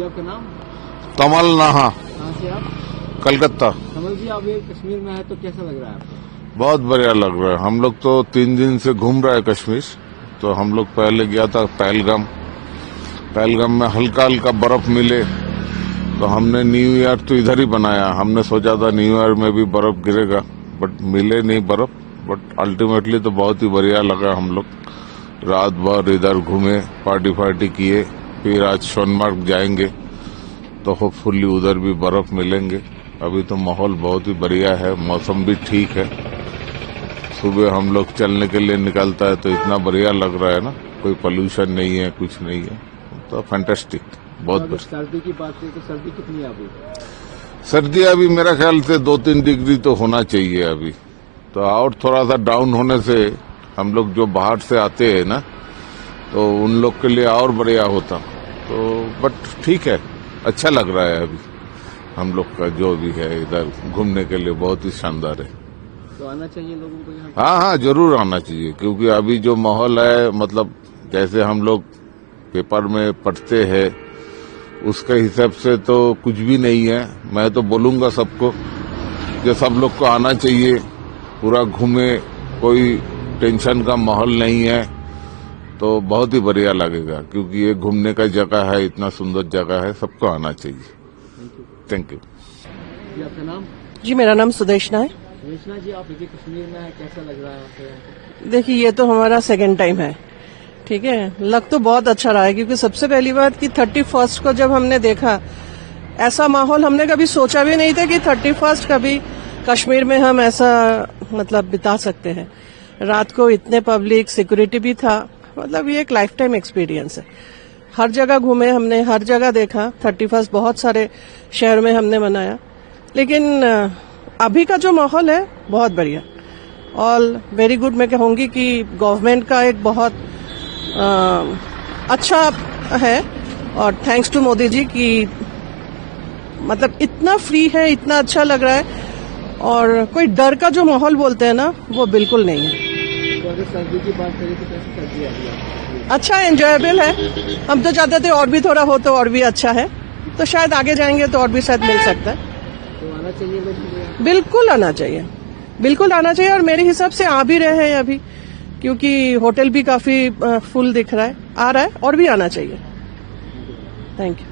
जी आपका नाम? कमल नाहा, कहाँ से आप? कलकत्ता। कमल जी, आप ये कश्मीर में है तो कैसा लग रहा है आपको? बहुत बढ़िया लग रहा है। हम लोग तो 3 दिन से घूम रहे हैं कश्मीर। तो हम लोग पहले गया था पहलगाम में हल्का हल्का बर्फ मिले तो हमने न्यू ईयर तो इधर ही बनाया। हमने सोचा था न्यू ईयर में भी बर्फ गिरेगा, बट मिले नहीं बर्फ। बट अल्टीमेटली तो बहुत ही बढ़िया लगा। हम लोग रात भर इधर घूमे, पार्टी किए। फिर आज सोनमार्ग जाएंगे तो होपफुली उधर भी बर्फ मिलेंगे। अभी तो माहौल बहुत ही बढ़िया है, मौसम भी ठीक है। सुबह हम लोग चलने के लिए निकलता है तो इतना बढ़िया लग रहा है ना, कोई पोल्यूशन नहीं है, कुछ नहीं है, तो फैंटास्टिक, बहुत अगर बढ़िया। सर्दी की बात करें तो सर्दी कितनी है अभी? सर्दी अभी मेरा ख्याल से 2-3 डिग्री तो होना चाहिए अभी। तो और थोड़ा सा डाउन होने से हम लोग जो बाहर से आते हैं ना, तो उन लोग के लिए और बढ़िया होता। तो बट ठीक है, अच्छा लग रहा है अभी। हम लोग का जो भी है इधर घूमने के लिए बहुत ही शानदार है। तो आना चाहिए लोगों को यहाँ? हाँ, जरूर आना चाहिए, क्योंकि अभी जो माहौल है, मतलब जैसे हम लोग पेपर में पढ़ते हैं उसके हिसाब से तो कुछ भी नहीं है। मैं तो बोलूंगा सबको कि सब लोग को आना चाहिए, पूरा घूमे, कोई टेंशन का माहौल नहीं है, तो बहुत ही बढ़िया लगेगा। क्योंकि ये घूमने का जगह है, इतना सुंदर जगह है, सबको आना चाहिए। Thank you. जी आपका नाम? जी मेरा नाम सुदेशना है। रेशना जी, आप ये कश्मीर में है, कैसा लग रहा है आपको? देखिए, ये तो हमारा सेकंड टाइम है, ठीक है। लग तो बहुत अच्छा रहा है, क्योंकि सबसे पहली बात कि 31 को जब हमने देखा ऐसा माहौल, हमने कभी सोचा भी नहीं था कि 31 कभी कश्मीर में हम ऐसा मतलब बिता सकते हैं। रात को इतने पब्लिक, सिक्योरिटी भी था, मतलब ये एक लाइफ टाइम एक्सपीरियंस है। हर जगह घूमे हमने, हर जगह देखा। 31 बहुत सारे शहर में हमने मनाया, लेकिन अभी का जो माहौल है बहुत बढ़िया, ऑल वेरी गुड। मैं कहूंगी कि गवर्नमेंट का एक बहुत अच्छा है, और थैंक्स टू मोदी जी की मतलब इतना फ्री है, इतना अच्छा लग रहा है, और कोई डर का जो माहौल बोलते हैं ना, वो बिल्कुल नहीं है। तो अगर सर्दी की बात करें तो कैसी सर्दी है अभी? अच्छा, एंजॉयबल है। हम तो चाहते थे और भी थोड़ा हो तो और भी अच्छा है, तो शायद आगे जाएंगे तो और भी शायद मिल सकता है। तो आना चाहिए लोगों को? बिल्कुल आना चाहिए, बिल्कुल आना चाहिए। और मेरे हिसाब से आ भी रहे हैं अभी, क्योंकि होटल भी काफी फुल दिख रहा है, आ रहा है, और भी आना चाहिए। Thank you.